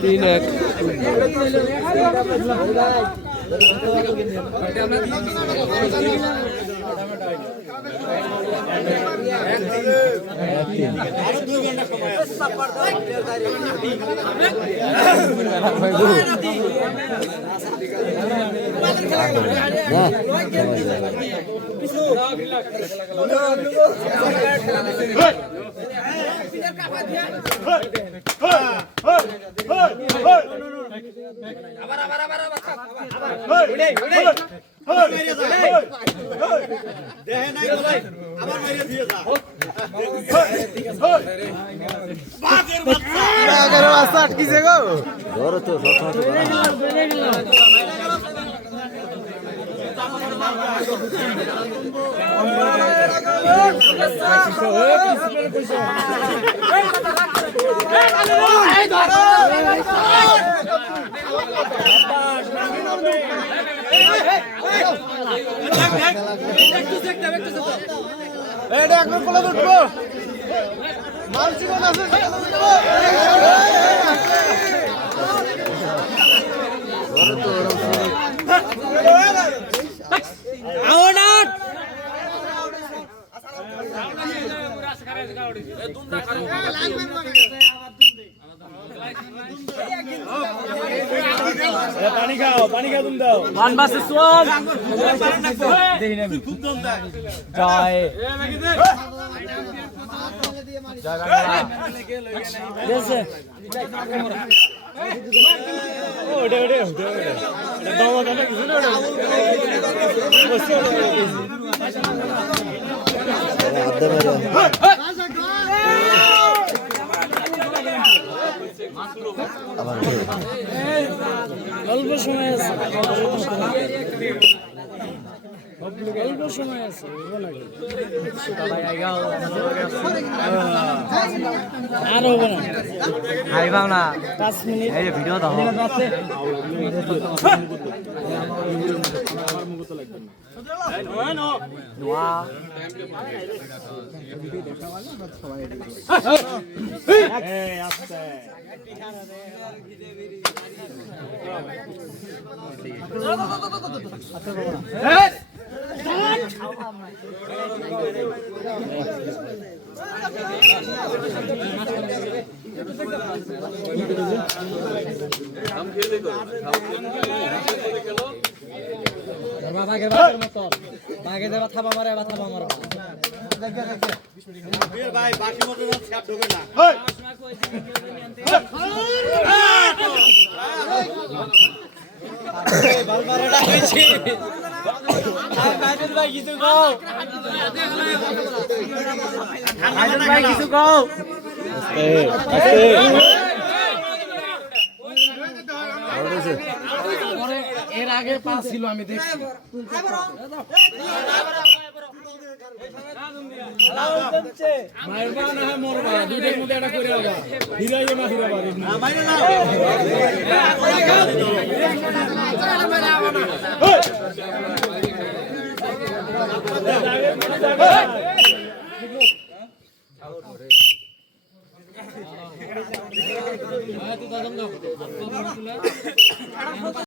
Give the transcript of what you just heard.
3-1 पानी खाओ तुम दो 1 versus 1 জয় অল্প সময় আছে আর হবে না হারিবাও না 5 মিনিট এই যে ভিডিও দাও ভাগে দেবা থাবা মারে বা থাবা মারো भाई बाकी मत छाप ढोके ना বল মারে না কইছি ভাই কিছু কও ভাই কিছু কও এর আগে পাস ছিল আমি দেখছি মারবা না মরবা দুইটার মধ্যে এটা করে আবা হিরাইও না হিরাবা না মাইরে না